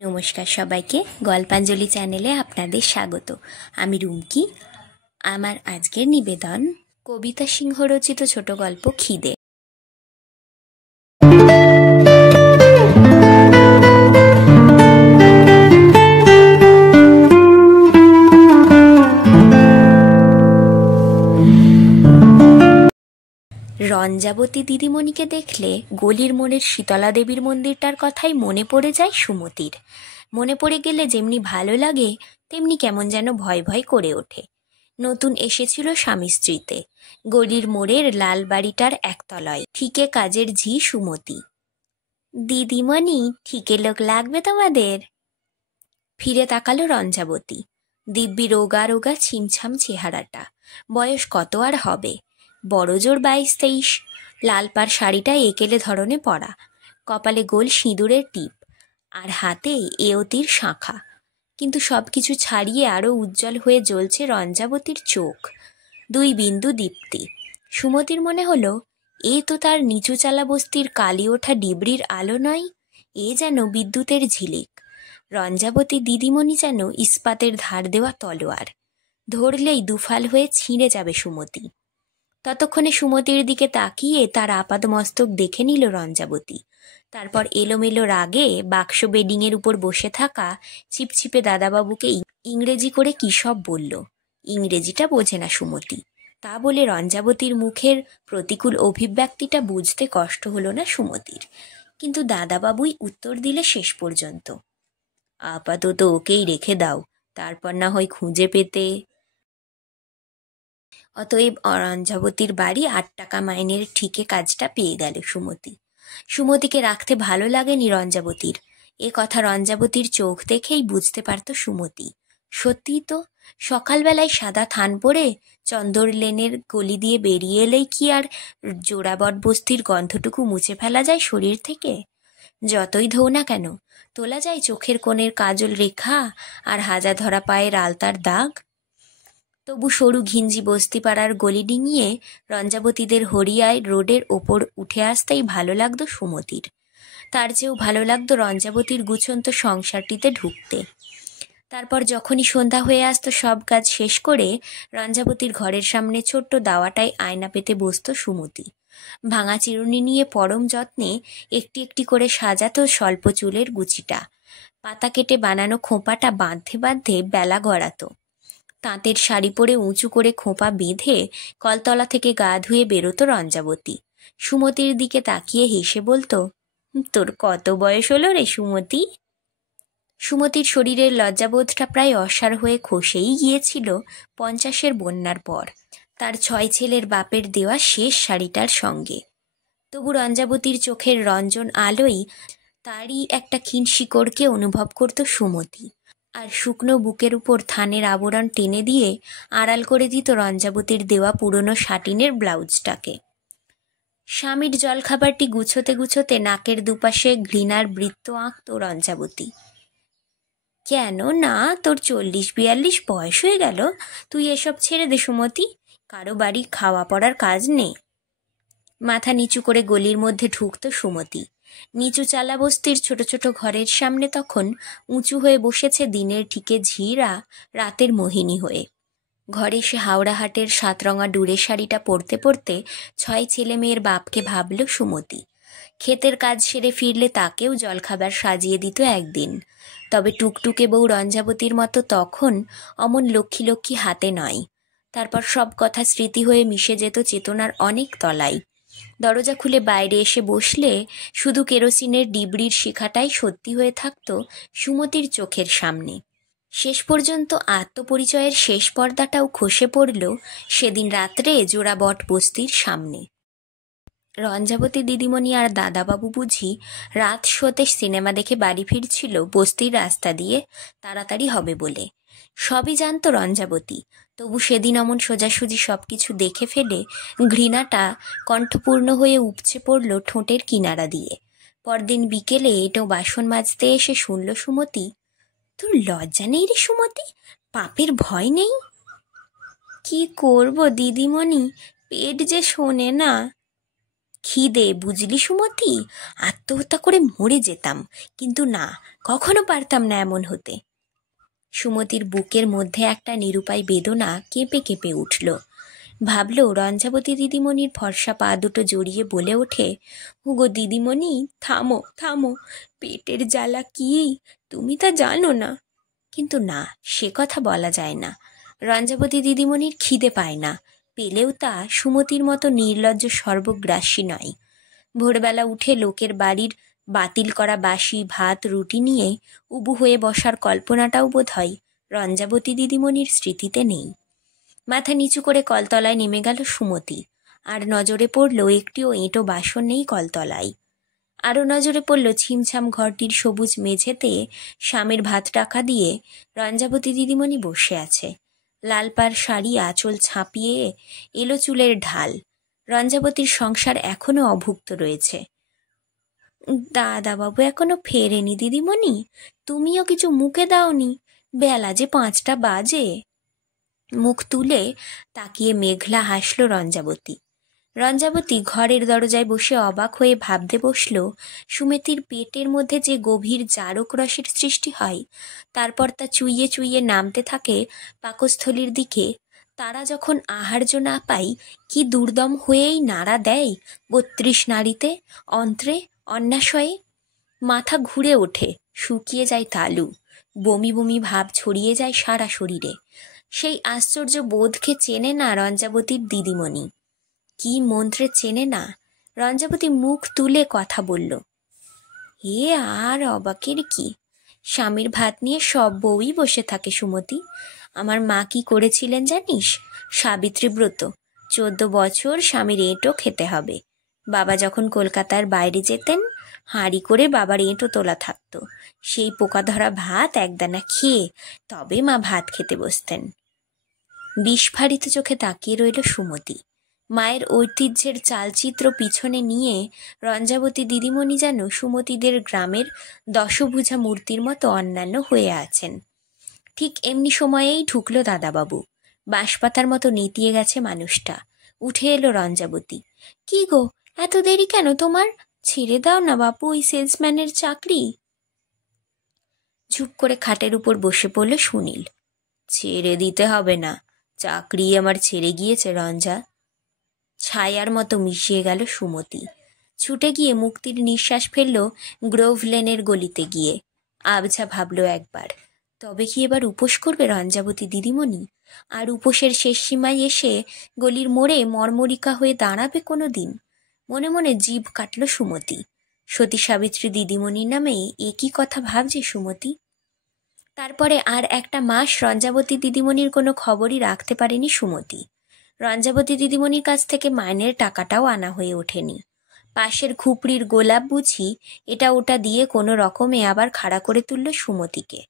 নমস্কার সবাইকে, গল্পাঞ্জলি চ্যানেলে আপনাদের স্বাগত। আমি রুমকি। আমার আজকের নিবেদন কবিতা সিংহ রচিত ছোট গল্প খিদে। রঞ্জাবতী দিদিমণিকে দেখলে গলির মোড়ের শীতলা দেবীর মন্দিরটার কথাই মনে পড়ে যায় সুমতির। মনে পড়ে গেলে যেমনি ভালো লাগে, তেমনি কেমন যেন ভয় ভয় করে ওঠে। নতুন এসেছিল স্বামী স্ত্রীতে, গলির মোড়ের লাল বাড়িটার একতলায় ঠিকে কাজের ঝি সুমতি। দিদিমণি, ঠিকে লোক লাগবে তোমাদের? ফিরে তাকালো রঞ্জাবতী। দিব্যি রোগা রোগা ছিমছাম চেহারাটা। বয়স কত আর হবে, বড় জোর 22-23। লাল পাড় শাড়িটা একেলে ধরনে পরা, কপালে গোল সিঁদুরের টিপ, আর হাতে এয়তির শাঁখা। কিন্তু সবকিছু ছাড়িয়ে আরো উজ্জ্বল হয়ে জ্বলছে রঞ্জাবতীর চোখ, 2 বিন্দু দীপ্তি। সুমতির মনে হলো এ তো তার নিচু চালা বস্তির কালি ওঠা ডিবরির আলো নয়, এ যেন বিদ্যুতের ঝিলিক। রঞ্জাবতী দিদিমণি যেন ইস্পাতের ধার দেওয়া তলোয়ার, ধরলেই দুফাল হয়ে ছিঁড়ে যাবে সুমতি। ততক্ষণে সুমতির দিকে তাকিয়ে তার আপাদমস্তক দেখে নিল রঞ্জাবতী। তারপর এলোমেলো রাগে বাক্স বেডিংয়ের উপর বসে থাকা চিপচিপে দাদাবাবুকে ইংরেজি করে কী সব বলল। ইংরেজিটা বোঝে না সুমতি, তা বলে রঞ্জাবতীর মুখের প্রতিকূল অভিব্যক্তিটা বুঝতে কষ্ট হলো না সুমতির। কিন্তু দাদাবাবুই উত্তর দিলে শেষ পর্যন্ত, আপাতত ওকেই রেখে দাও, তারপর না হয় খুঁজে পেতে। অতএব রঞ্জাবতীর বাড়ি 8 টাকা মাইনের ঠিকে কাজটা পেয়ে গেল সুমতি। সুমতিকে রাখতে ভালো লাগেনি রঞ্জাবতীর, এ কথা রঞ্জাবতীর চোখ দেখেই বুঝতে পারত সুমতি। সত্যিই তো, সকালবেলায় সাদা থান পরে চন্দর লেনের গলি দিয়ে বেরিয়ে এলেই কি আর জোড়াবট বস্তির গন্ধটুকু মুছে ফেলা যায় শরীর থেকে? যতই ধোও না কেন, তোলা যায় চোখের কোণের কাজল রেখা আর হাজা ধরা পায়ের আলতার দাগ? তবু সরু ঘিঞ্জি বস্তিপাড়ার গলি ডিঙিয়ে রঞ্জাবতীদের হরিয়ায় রোডের ওপর উঠে আসতেই ভালো লাগতো সুমতির। তার চেয়েও ভালো লাগতো রঞ্জাবতীর গুছন্ত সংসারটিতে ঢুকতে। তারপর যখনই সন্ধ্যা হয়ে আসতো সব কাজ শেষ করে রঞ্জাবতীর ঘরের সামনে ছোট্ট দাওয়াটায় আয়না পেতে বসত সুমতি। ভাঙা চিরুনি নিয়ে পরম যত্নে একটি একটি করে সাজাতো স্বল্প চুলের গুছিটা, পাতা কেটে বানানো খোঁপাটা বাঁধতে বাঁধতে বেলা গড়াতো। তাঁতের শাড়ি পরে উঁচু করে খোঁপা বেঁধে কলতলা থেকে গা ধুয়ে বেরোতো রঞ্জাবতী। সুমতির দিকে তাকিয়ে হেসে বলতো, তোর কত বয়স হলো রে সুমতি? সুমতির শরীরের লজ্জাবোধটা প্রায় অসাড় হয়ে খসেই গিয়েছিল 50-এর বন্যার পর, তার 6 ছেলের বাপের দেওয়া শেষ শাড়িটার সঙ্গে। তবু রঞ্জাবতীর চোখের রঞ্জন আলোই তারই একটা ক্ষীণ শিকড়কে অনুভব করত সুমতি, আর শুকনো বুকের উপর থানের আবরণ টেনে দিয়ে আড়াল করে দিত রঞ্জাবতীর দেওয়া পুরনো শাটিনের ব্লাউজটাকে। স্বামীর জলখাবারটি গুছোতে গুছোতে নাকের দুপাশে ঘৃণার বৃত্ত আঁকত রঞ্জাবতী। কেন না, তোর 40-42 বয়স হয়ে গেল, তুই এসব ছেড়ে দে সুমতি, কারো বাড়ি খাওয়া পড়ার কাজ নেই। মাথা নিচু করে গলির মধ্যে ঢুকত সুমতি। নিচু চালা বস্তির ছোট ছোট ঘরের সামনে তখন উঁচু হয়ে বসেছে দিনের ঠিকে ঝিরা রাতের মোহিনী হয়ে। ঘরে সে হাওড়াহাটের 7 রঙা ডুরে শাড়িটা পরতে পরতে 6 ছেলে মেয়ের বাপকে ভাবল সুমতি। ক্ষেতের কাজ সেরে ফিরলে তাকেও জলখাবার সাজিয়ে দিত একদিন। তবে টুকটুকে বউ রঞ্জাবতীর মতো তখন অমন লক্ষ্মী লক্ষ্মী হাতে নয়। তারপর সব কথা স্মৃতি হয়ে মিশে যেত চেতনার অনেক তলায়। দরজা খুলে বাইরে এসে বসলে শুধু কেরোসিনের ডিবরির শিখাটাই সত্যি হয়ে থাকত সুমতির চোখের সামনে। শেষ পর্যন্ত আত্মপরিচয়ের শেষ পর্দাটাও খসে পড়ল সেদিন রাত্রে জোড়াবট বস্তির সামনে। রঞ্জাবতী দিদিমণি আর দাদাবাবু বুঝি রাত শোতে সিনেমা দেখে বাড়ি ফিরছিল বস্তির রাস্তা দিয়ে, তাড়াতাড়ি হবে বলে। সবই জানত রঞ্জাবতী, তবু সেদিন অমন সোজাসুজি সব কিছু দেখে ফেলে ঘৃণাটা কণ্ঠপূর্ণ হয়ে উপচে পড়ল ঠোঁটের কিনারা দিয়ে। পরদিন বিকেলে এঁটো বাসন মাজতে এসে শুনল সুমতি, তোর লজ্জা নেই রে সুমতি, পাপের ভয় নেই? কি করব দিদিমণি, পেট যে শোনে না। খিদে, বুঝলি সুমতি, আত্মহত্যা করে মরে যেতাম, কিন্তু না, কখনো পারতাম না এমন হতে। সুমতির বুকের মধ্যে একটা নিরুপায় বেদনা কেঁপে কেঁপে উঠল। ভাবল, রঞ্জাবতী দিদিমণির ফর্সা পা দুটো জড়িয়ে বলে ওঠে, ওগো দিদিমণি, থামো থামো, পেটের জ্বালা কি তুমি তা জানো না। কিন্তু না, সে কথা বলা যায় না। রঞ্জাবতী দিদিমণির খিদে পায় না, পেলেও তা সুমতির মতো নির্লজ্জ সর্বগ্রাসী নয়। ভোরবেলা উঠে লোকের বাড়ির বাতিল করা বাসি ভাত রুটি নিয়ে উবু হয়ে বসার কল্পনাটাও বোধ হয় রঞ্জাবতী দিদিমণির স্মৃতিতে নেই। মাথা নিচু করে কলতলায় নেমে গেল সুমতি, আর নজরে পড়ল একটিও এঁটো বাসন নেই কলতলায়। আরও নজরে পড়ল ছিমছাম ঘরটির সবুজ মেঝেতে স্বামীর ভাত টাকা দিয়ে রঞ্জাবতী দিদিমণি বসে আছে। লাল পাড় শাড়ি আঁচল ছাপিয়ে এলো চুলের ঢাল। রঞ্জাবতীর সংসার এখনো অভুক্ত রয়েছে। দাদাবাবু এখনো ফেরেনি দিদিমণি, তুমিও কিছু মুখে দাওনি, বেলা যে 5টা বাজে। মুখ তুলে তাকিয়ে মেঘলা হাসল রঞ্জাবতী। রঞ্জাবতী ঘরের দরজায় বসে অবাক হয়ে ভাবতে বসল, সুমতির পেটের মধ্যে যে গভীর জারক রসের সৃষ্টি হয়, তারপর তা চুইয়ে চুইয়ে নামতে থাকে পাকস্থলীর দিকে। তারা যখন আহার্য না পাই কি দুর্দম হয়েই নাড়া দেয় 32 নাড়িতে, অন্ত্রে, অন্নাশয়ে। মাথা ঘুরে ওঠে, শুকিয়ে যায় তালু, বমি বমি ভাব ছড়িয়ে যায় সারা শরীরে। সেই আশ্চর্য বোধকে চেনে না রঞ্জাবতীর দিদিমণি। কি মন্ত্রে চেনে না। রঞ্জাবতী মুখ তুলে কথা বলল, এ আর অবাকের কি, স্বামীর ভাত নিয়ে সব বউই বসে থাকে সুমতি। আমার মা কি করেছিলেন জানিস? সাবিত্রী ব্রত, 14 বছর স্বামীর এঁটো খেতে হবে। বাবা যখন কলকাতার বাইরে যেতেন, হাঁড়ি করে বাবার এঁটো তোলা থাকতো। সেই পোকা ধরা ভাত একদানা খেয়ে তবে মা ভাত খেতে বসতেন। বিস্ফারিত চোখে তাকিয়ে রইল সুমতি। মায়ের ঐতিহ্যের চালচিত্র পিছনে নিয়ে রঞ্জাবতী দিদিমণি যেন সুমতিদের গ্রামের দশভুজা মূর্তির মতো অন্যান্য হয়ে আছেন। ঠিক এমনি সময়েই ঢুকলো দাদাবাবু। বাঁশপাতার মতো নেতিয়ে গেছে মানুষটা। উঠে এলো রঞ্জাবতী। কি গো, এত দেরি কেন তোমার? ছেড়ে দাও না বাপু ওই সেলসম্যানের চাকরি। ঝুপ করে খাটের উপর বসে পড়ল সুনীল। ছেড়ে দিতে হবে না, চাকরি আমার ছেড়ে গিয়েছে রঞ্জা। ছায়ার মতো মিশিয়ে গেল সুমতি। ছুটে গিয়ে মুক্তির নিঃশ্বাস ফেলল গ্রোভ লেনের গলিতে গিয়ে। আবছা ভাবল একবার, তবে কি এবার উপোস করবে রঞ্জাবতী দিদিমণি? আর উপোসের শেষ সীমায় এসে গলির মোড়ে মর্মরিকা হয়ে দাঁড়াবে কোনো দিন? মনে মনে জিভ কাটল সুমতি। সতী সাবিত্রী দিদিমণির নামে একই কথা ভাবছে সুমতি। তারপরে আর একটা মাস রঞ্জাবতী দিদিমণির কোনো খবরই রাখতে পারেনি সুমতি। রঞ্জাবতী দিদিমণির কাছ থেকে মাইনের টাকাটাও আনা হয়ে ওঠেনি। পাশের খুপড়ির গোলাপ বুঝি এটা ওটা দিয়ে কোনো রকমে আবার খাড়া করে তুলল সুমতিকে।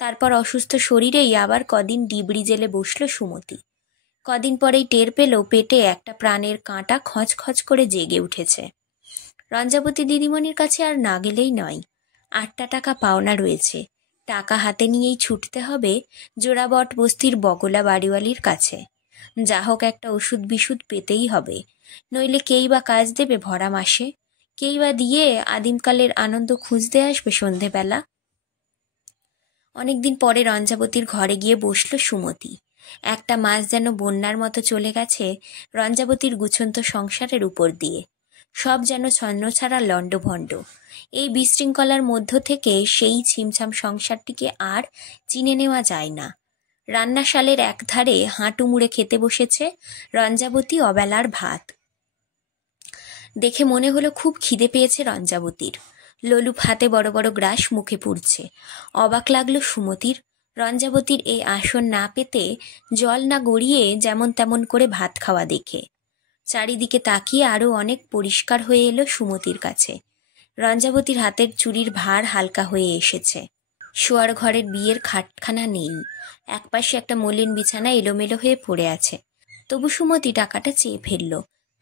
তারপর অসুস্থ শরীরেই আবার কদিন ডিবড়ি জেলে বসল সুমতি। কদিন পরেই টের পেল পেটে একটা প্রাণের কাঁটা খচখচ করে জেগে উঠেছে। রঞ্জাবতী দিদিমণির কাছে আর না গেলেই নয়। 8টা টাকা পাওনা রয়েছে। টাকা হাতে নিয়েই ছুটতে হবে জোড়াবট বস্তির বগলা বাড়িওয়ালির কাছে। যা হোক একটা ওষুধ বিশুধ পেতেই হবে, নইলে কেই বা কাজ দেবে ভরা মাসে? কেই বা দিয়ে আদিমকালের আনন্দ খুঁজতে আসবে সন্ধেবেলা? অনেকদিন পরে রঞ্জাবতীর ঘরে গিয়ে বসল সুমতি। একটা মাস যেন বন্যার মতো চলে গেছে রঞ্জাবতীর গুছন্ত সংসারের উপর দিয়ে। সব যেন ছন্নছাড়া লণ্ডভণ্ড। এই বিশৃঙ্খলার মধ্য থেকে সেই ছিমছাম সংসারটিকে আর চিনে নেওয়া যায় না। রান্নাশালের একধারে হাঁটু মুড়ে খেতে বসেছে রঞ্জাবতী অবেলার ভাত। দেখে মনে হলো খুব খিদে পেয়েছে রঞ্জাবতীর। লোলুপ হাতে বড় বড় গ্রাস মুখে পুড়ছে। অবাক লাগলো সুমতির। রঞ্জাবতীর এই আসন না পেতে, জল না গড়িয়ে যেমন তেমন করে ভাত খাওয়া দেখে। চারিদিকে তাকিয়ে আরও অনেক পরিষ্কার হয়ে এলো সুমতির কাছে। রঞ্জাবতীর হাতের চুরির ভার হালকা হয়ে এসেছে। শোয়ার ঘরের বিয়ের খাটখানা নেই। একপাশে একটা মলিন বিছানা এলোমেলো হয়ে পড়ে আছে। তবু সুমতি টাকাটা চেয়ে ফেলল।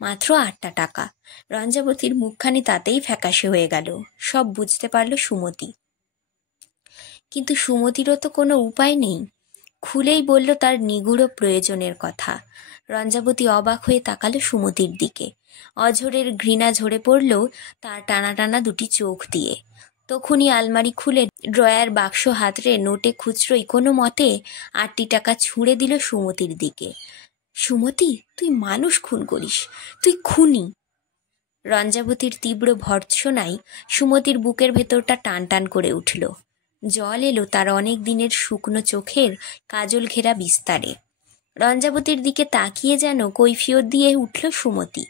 মাত্র 8টা টাকা। রঞ্জাবতীর মুখখানি তাতেই ফ্যাকাশে হয়ে গেল। সব বুঝতে পারল সুমতি। কিন্তু সুমতিরও তো কোনো উপায় নেই। খুলেই বলল তার নিগূঢ় প্রয়োজনের কথা। রঞ্জাবতী অবাক হয়ে তাকালো সুমতির দিকে। অঝোরের ঘৃণা ঝরে পড়ল তার টানা টানা দুটি চোখ দিয়ে। তখনই আলমারি খুলে ড্রয়ার বাক্স হাতড়ে নোটে খুচরোই কোনো মতে 8টি টাকা ছুঁড়ে দিল সুমতির দিকে। সুমতি, তুই মানুষ খুন করিস, তুই খুনি। রঞ্জাবতীর তীব্র ভর্ৎসনায় সুমতির বুকের ভেতরটা টান টান করে উঠল। জল এলো তার অনেক দিনের শুকনো চোখের কাজল ঘেরা বিস্তারে। রঞ্জাবতীর দিকে তাকিয়ে যেন কৈফিয়ত দিয়ে উঠল সুমতি।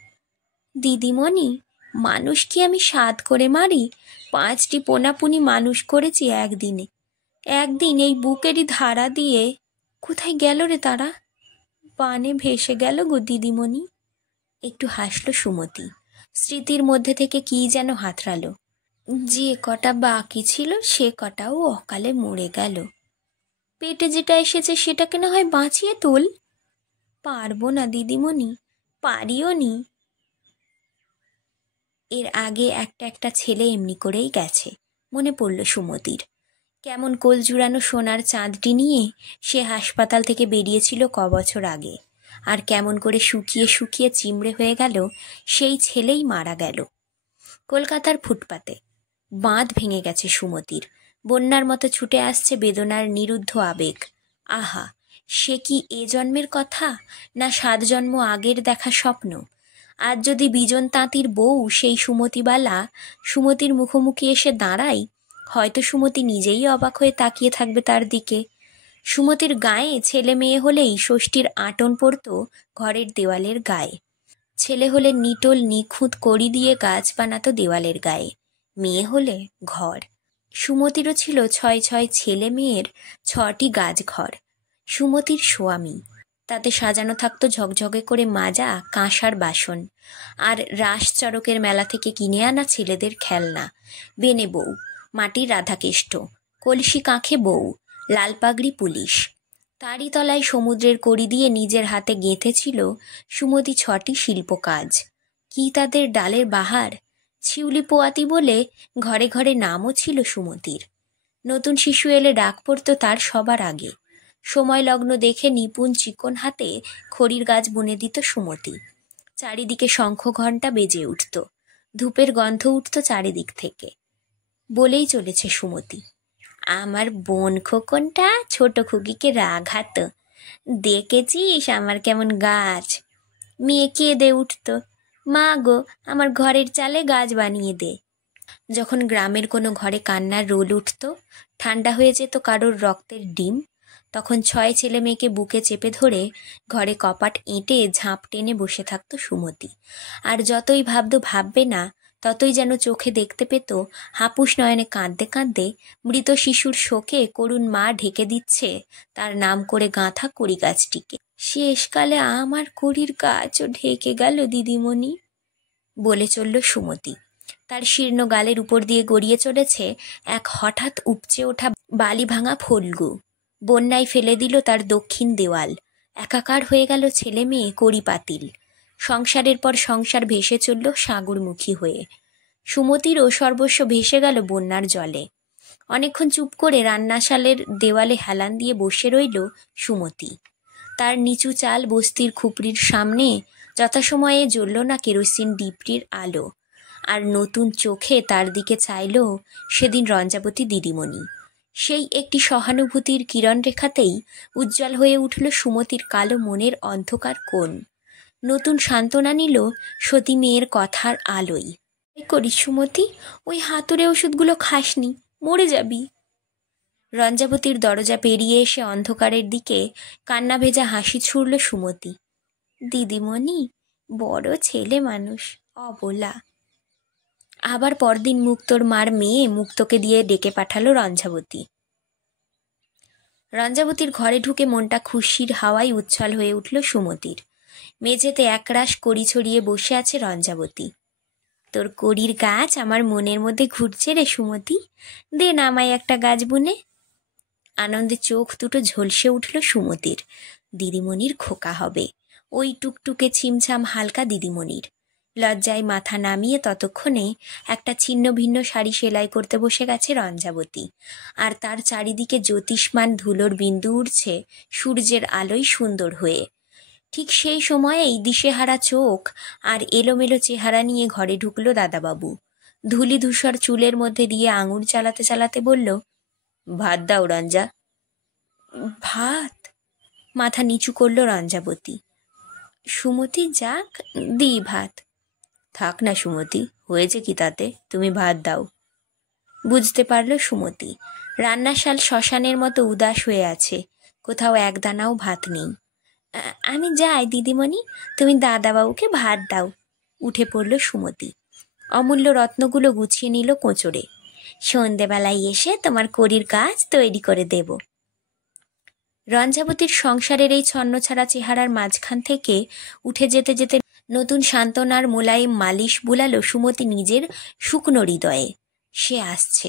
দিদিমণি, মানুষ কি আমি সাধ করে মারি? 5টি পোনাপুনি মানুষ করেছি একদিনে। একদিন এই বুকেরই ধারা দিয়ে। কোথায় গেল রে তারা? পানে ভেসে গেল গো দিদিমণি। একটু হাসল সুমতি। স্মৃতির মধ্যে থেকে কি যেন হাতড়ালো। যে কটা বাকি ছিল সে কটাও অকালে মরে গেল। পেটে যেটা এসেছে সেটাকে না হয় বাঁচিয়ে তোল। পারবো না দিদিমণি, পারিও নি। এর আগে একটা ছেলে এমনি করেই গেছে, মনে পড়ল সুমতির। কেমন কোল জুড়ানো সোনার চাঁদটি নিয়ে সে হাসপাতাল থেকে বেরিয়েছিল বছর আগে, আর কেমন করে শুকিয়ে শুকিয়ে চিমড়ে হয়ে গেল সেই ছেলেই মারা গেল কলকাতার ফুটপাতে। বাঁধ ভেঙে গেছে সুমতির। বন্যার মতো ছুটে আসছে বেদনার নিরুদ্ধ আবেগ। আহা, সে কি এ জন্মের কথা, না 7 জন্ম আগের দেখা স্বপ্ন? আজ যদি বিজন তাঁতির বউ সেই সুমতিবালা সুমতির মুখোমুখি এসে দাঁড়ায়, হয়তো সুমতি নিজেই অবাক হয়ে তাকিয়ে থাকবে তার দিকে। সুমতির গায়ে ছেলে মেয়ে হলেই ষষ্ঠীর আটন পড়ত ঘরের দেওয়ালের গায়ে। ছেলে হলে নিটোল নিখুঁত কড়ি দিয়ে গাছ বানাতো দেওয়ালের গায়ে, মেয়ে হলে ঘর। সুমতিরও ছিল 6 ছেলে মেয়ের 6টি গাছঘর। সুমতির স্বামী, তাতে সাজানো থাকতো ঝকঝকে করে মাজা কাঁসার বাসন, আর রাস চড়কের মেলা থেকে কিনে আনা ছেলেদের খেলনা, বেনে বউ, মাটির রাধাকেষ্ট, কলসি কাঁখে বউ, লাল পাগড়ি পুলিশ। তারই তলায় সমুদ্রের কড়ি দিয়ে নিজের হাতে গেঁথেছিল সুমতি 6টি শিল্প কাজ। কি তাদের ডালের বাহার! শিউলি পোয়াতি বলে ঘরে ঘরে নামও ছিল সুমতির। নতুন শিশু এলে ডাক পড়তো তার সবার আগে। সময় লগ্ন দেখে নিপুণ চিকন হাতে খড়ির গাছ বুনে দিত সুমতি। চারিদিকে শঙ্খ ঘণ্টা বেজে উঠত, ধূপের গন্ধ উঠত চারিদিক থেকে। বলেই চলেছে সুমতি, আমার বোন খোকনটা ছোট খুকিকে রাঘাত, দেখেছিস আমার কেমন গাছ? মেয়ে কেঁদে উঠত, মা গো, আমার ঘরের চালে গাছ বানিয়ে দে। যখন গ্রামের কোনো ঘরে কান্নার রোল উঠত, ঠান্ডা হয়ে যেত কারোর রক্তের ডিম, তখন 6 ছেলে মেয়েকে বুকে চেপে ধরে ঘরে কপাট এঁটে ঝাঁপ টেনে বসে থাকত সুমতি। আর যতই ভাবতো ভাববে না, ততই যেন চোখে দেখতে পেত হাপুস নয়নে কাঁদতে কাঁদতে মৃত শিশুর শোকে করুণ মা ঢেকে দিচ্ছে তার নাম করে গাঁথা কড়ি গাছটিকে। শেষকালে আমার কড়ির গাছও ঢেকে গেল দিদিমণি, বলে চলল সুমতি। তার শীর্ণ গালের উপর দিয়ে গড়িয়ে চলেছে এক হঠাৎ উপচে ওঠা বালি ভাঙা ফল্গু। বন্যায় ফেলে দিল তার দক্ষিণ দেওয়াল। একাকার হয়ে গেল ছেলে মেয়ে, কড়ি পাতিল। সংসারের পর সংসার ভেসে চলল সাগরমুখী হয়ে। সুমতিরও সর্বস্ব ভেসে গেল বন্যার জলে। অনেকক্ষণ চুপ করে রান্নাশালের দেওয়ালে হেলান দিয়ে বসে রইল সুমতি। তার নিচু চাল বস্তির খুপড়ির সামনে যথাসময়ে জ্বলল না কেরোসিন ডিপটির আলো। আর নতুন চোখে তার দিকে চাইল সেদিন রঞ্জাবতী দিদিমণি। সেই একটি সহানুভূতির কিরণ রেখাতেই উজ্জ্বল হয়ে উঠল সুমতির কালো মনের অন্ধকার কোণ। নতুন সান্ত্বনা নিল সতী মেয়ের কথার আলোয়। করিস সুমতি, ওই হাতুড়ে ওষুধগুলো খাসনি, মরে যাবি। রঞ্জাবতীর দরজা পেরিয়ে এসে অন্ধকারের দিকে কান্না ভেজা হাসি ছুড়ল সুমতি। দিদিমণি, বড় ছেলে মানুষ, অবলা। আবার পরদিন মুক্তোর মার মেয়ে মুক্তোকে দিয়ে ডেকে পাঠালো রঞ্জাবতী। রঞ্জাবতীর ঘরে ঢুকে মনটা খুশির হাওয়ায় উচ্ছল হয়ে উঠল সুমতির। মেঝেতে একরাশ কড়ি ছড়িয়ে বসে আছে রঞ্জাবতী। তোর কড়ির গাছ আমার মনের মধ্যে ঘুরছে রে সুমতি, দে না আমায় একটা গাছ বুনে। আনন্দে চোখ দুটো ঝলসে উঠল সুমতির। দিদিমণির খোকা হবে, ওই টুকটুকে ছিমছাম হালকা দিদিমণির। লজ্জায় মাথা নামিয়ে ততক্ষণে একটা ছিন্ন ভিন্ন শাড়ি সেলাই করতে বসে গেছে রঞ্জাবতী। আর তার চারিদিকে জ্যোতিষ্মান ধুলোর বিন্দু উড়ছে সূর্যের আলোয় সুন্দর হয়ে। ঠিক সেই সময়েই দিশেহারা চোখ আর এলোমেলো চেহারা নিয়ে ঘরে ঢুকলো দাদাবাবু। ধূলি ধূসর চুলের মধ্যে দিয়ে আঙুল চালাতে চালাতে বলল, ভাত দাও রঞ্জা। ভাত? মাথা নিচু করল রঞ্জাবতী। সুমতি যাক, দিই ভাত। থাক না সুমতি, হয়েছে কি তাতে, তুমি ভাত দাও। বুঝতে পারল সুমতি। রান্নাশাল শ্মশানের মতো উদাস হয়ে আছে, কোথাও এক দানাও ভাত নেই। আমি যাই দিদিমণি, তুমি দাদাবাবুকে ভাত দাও। উঠে পড়ল সুমতি। অমূল্য রত্নগুলো গুছিয়ে নিল কোঁচড়ে। সন্ধেবেলায় এসে তোমার কড়ির কাজ তৈরি করে দেব। রঞ্জাবতীর সংসারের এই ছন্নছাড়া চেহারার মাঝখান থেকে উঠে যেতে যেতে নতুন সান্ত্বনার মোলায়েম মালিশ বুলালো সুমতি নিজের শুকনো হৃদয়ে। সে আসছে,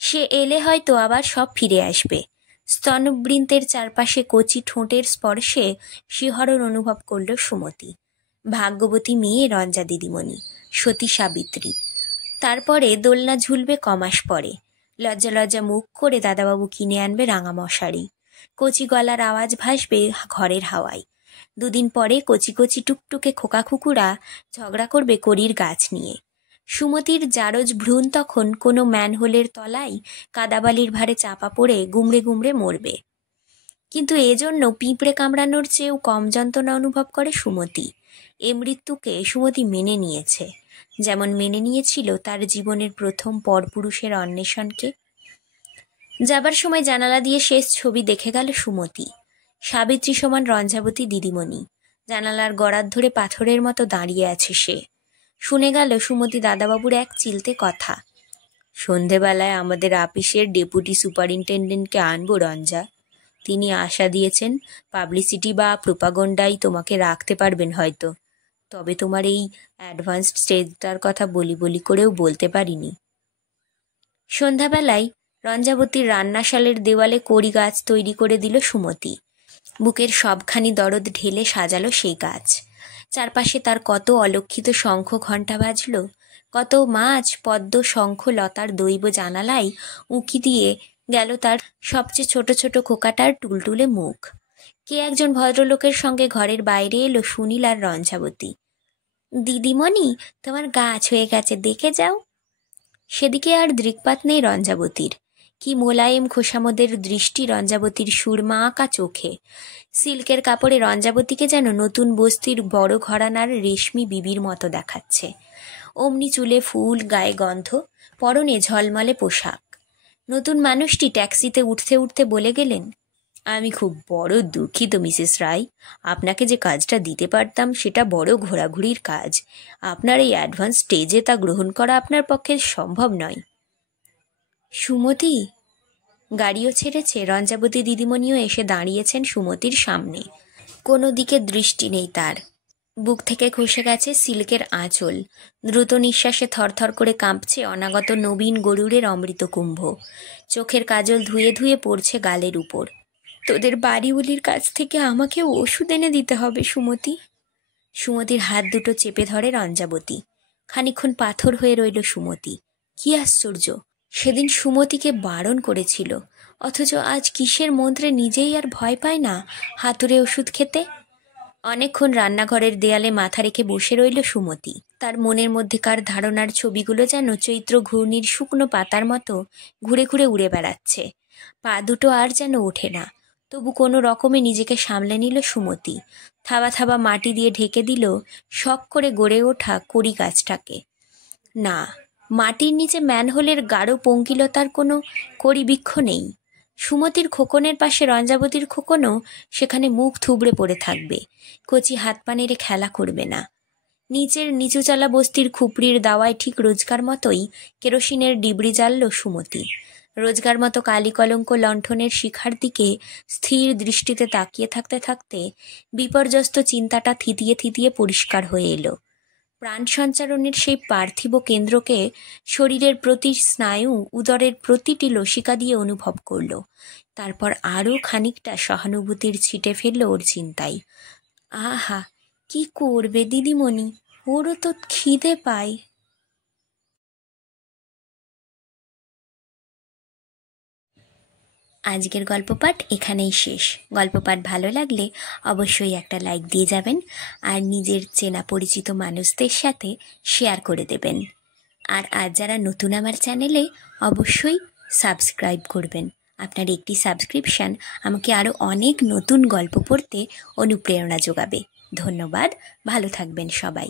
সে এলে হয়তো আবার সব ফিরে আসবে। স্তনবৃন্তের চারপাশে কচি ঠোঁটের স্পর্শে শিহরণ অনুভব করল সুমতি। ভাগ্যবতী মেয়ে রঞ্জা দিদিমণি, সতী সাবিত্রী। তারপরে দোলনা ঝুলবে কমাস পরে। লজ্জা লজ্জা মুখ করে দাদাবাবু কিনে আনবে রাঙা মশারি। কচি গলার আওয়াজ ভাসবে ঘরের হাওয়ায়। দুদিন পরে কচি কচি টুকটুকে খোকা খুকুরা ঝগড়া করবে কড়ির গাছ নিয়ে। সুমতির জারজ ভ্রূণ তখন কোনো ম্যানহোলের তলায় কাদাবালির ভারে চাপা পড়ে গুমড়ে গুমড়ে মরবে। কিন্তু এজন্য পিঁপড়ে কামড়ানোর চেয়েও কম যন্ত্রণা অনুভব করে সুমতি। এ মৃত্যুকে সুমতি মেনে নিয়েছে, যেমন মেনে নিয়েছিল তার জীবনের প্রথম পরপুরুষের অন্বেষণকে। যাবার সময় জানালা দিয়ে শেষ ছবি দেখে গেল সুমতি। সাবিত্রী সমান রঞ্জাবতী দিদিমণি জানালার গড়ার ধরে পাথরের মতো দাঁড়িয়ে আছে সে। শুনে গেল সুমতি দাদাবাবুর এক চিলতে কথা, সন্ধেবেলায় আমাদের আপিসের ডেপুটি সুপারিনটেন্ডেন্টকে আনবো রঞ্জা। তিনি আশা দিয়েছেন পাবলিসিটি বা প্রোপাগন্ডায় তোমাকে রাখতে পারবেন হয়তো, তবে তোমার এই অ্যাডভান্সড স্টেজটার কথা বলি বলি করেও বলতে পারিনি। সন্ধ্যাবেলায় রঞ্জাবতীর রান্নাশালের দেওয়ালে কড়ি গাছ তৈরি করে দিল সুমতি। বুকের সবখানি দরদ ঢেলে সাজালো সেই গাছ। চারপাশে তার কত অলক্ষিত শঙ্খ ঘণ্টা বাজল, কত মাছ পদ্ম শঙ্খ লতার দৈব জানালায় উঁকি দিয়ে গেল তার সবচেয়ে ছোট ছোট খোকাটার টুলটুলে মুখ। কে একজন ভদ্রলোকের সঙ্গে ঘরের বাইরে এলো সুনীল আর রঞ্জাবতী। দিদিমণি, তোমার গাছ হয়ে গেছে, দেখে যাও। সেদিকে আর দৃকপাত নেই রঞ্জাবতীর। কি মোলায়েম খোসামদের দৃষ্টি রঞ্জাবতীর সুরমা আঁকা চোখে। সিল্কের কাপড়ে রঞ্জাবতীকে যেন নতুন বস্তির বড় ঘরানার রেশমি বিবির মতো দেখাচ্ছে। অমনি চুলে ফুল, গায়ে গন্ধ, পরনে ঝলমলে পোশাক। নতুন মানুষটি ট্যাক্সিতে উঠতে উঠতে বলে গেলেন, আমি খুব বড় দুঃখিত মিসেস রায়, আপনাকে যে কাজটা দিতে পারতাম সেটা বড় ঘোরাঘুরির কাজ। আপনার এই অ্যাডভান্স স্টেজে তা গ্রহণ করা আপনার পক্ষে সম্ভব নয়। সুমতি গাড়িও ছেড়েছে। রঞ্জাবতী দিদিমণিও এসে দাঁড়িয়েছেন সুমতির সামনে। কোনো দিকে দৃষ্টি নেই তার। বুক থেকে খসে গেছে সিল্কের আঁচল। দ্রুত নিঃশ্বাসে থরথর করে কাঁপছে অনাগত নবীন গরুড়ের অমৃত কুম্ভ। চোখের কাজল ধুয়ে ধুয়ে পড়ছে গালের উপর। তোদের বাড়িওয়ালির কাছ থেকে আমাকে ওষুধ এনে দিতে হবে সুমতি। সুমতির হাত দুটো চেপে ধরে রঞ্জাবতী। খানিকক্ষণ পাথর হয়ে রইল সুমতি। কি আশ্চর্য, সেদিন সুমতিকে বারণ করেছিল, অথচ আজ কিসের মন্ত্রে নিজেই আর ভয় পায় না হাতুড়ে ওষুধ খেতে। অনেকক্ষণ রান্নাঘরের দেয়ালে মাথা রেখে বসে রইল সুমতি। তার মনের মধ্যেকার ধারণার ছবিগুলো যেন চৈত্র ঘূর্ণির শুকনো পাতার মতো ঘুরে ঘুরে উড়ে বেড়াচ্ছে। পা দুটো আর যেন ওঠে না। তবু কোনো রকমে নিজেকে সামলে নিল সুমতি। থাবা থাবা মাটি দিয়ে ঢেকে দিল শখ করে গড়ে ওঠা কড়ি গাছটাকে। না, মাটির নিচে ম্যানহোলের গাঢ় পঙ্কিলতার কোনো কড়ি বৃক্ষ নেই। সুমতির খোকনের পাশে রঞ্জাবতীর খোকনও সেখানে মুখ থুবড়ে পড়ে থাকবে, কচি হাত পা নেড়ে খেলা করবে না। নিচের নিচুচালা বস্তির খুপড়ির দাওয়ায় ঠিক রোজকার মতোই কেরোসিনের ডিবরি জ্বালল সুমতি। রোজগার মতো কালি কলঙ্ক লণ্ঠনের শিখার দিকে স্থির দৃষ্টিতে তাকিয়ে থাকতে থাকতে বিপর্যস্ত চিন্তাটা থিতিয়ে থিতিয়ে পরিষ্কার হয়ে এলো। প্রাণ সঞ্চারণের সেই পার্থিব কেন্দ্রকে শরীরের প্রতি স্নায়ু, উদরের প্রতিটি লসিকা দিয়ে অনুভব করল। তারপর আরও খানিকটা সহানুভূতির ছিটে ফেলল ওর চিন্তায়। আহা, কি করবে দিদিমণি, ওরও তো খিদে পায়। আজকের গল্প পাঠ এখানেই শেষ। গল্প পাঠ ভালো লাগলে অবশ্যই একটা লাইক দিয়ে যাবেন আর নিজের চেনা পরিচিত মানুষদের সাথে শেয়ার করে দেবেন। আর আজ যারা নতুন আমার চ্যানেলে, অবশ্যই সাবস্ক্রাইব করবেন। আপনার একটি সাবস্ক্রিপশান আমাকে আরও অনেক নতুন গল্প পড়তে অনুপ্রেরণা যোগাবে। ধন্যবাদ, ভালো থাকবেন সবাই।